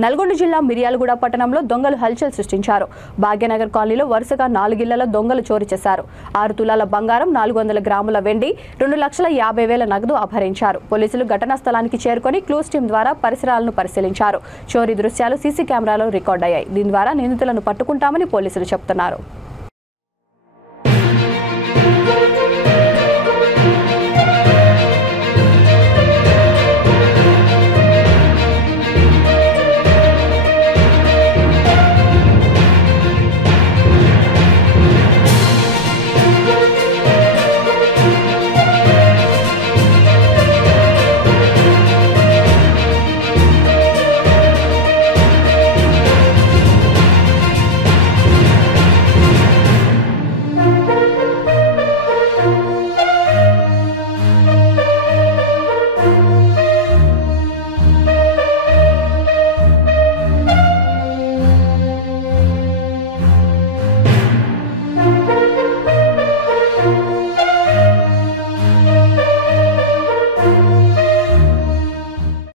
నల్గొండ జిల్లా మిర్యాలగూడ పట్టణంలో దొంగలు హల్చల్ సృష్టించారు. భాగ్యనగర్ కాలనీలో వరుసగా 4 ఇళ్లలో దొంగలు చోరీ చేశారు. 6 తులాల బంగారం, 400 గ్రాముల వెండి, 2,50,000 నగదు అపహరించారు. పోలీసులు ఘటనా స్థలానికి చేరుకొని క్లూస్ టీం ద్వారా పరిసరాలను పరిశీలించారు. చోరీ దృశ్యాలు సీసీ కెమెరాలో రికార్డ్ అయ్యాయి. దీని ద్వారా నిందితులను పట్టుకుంటామని పోలీసులు చెబుతున్నారు.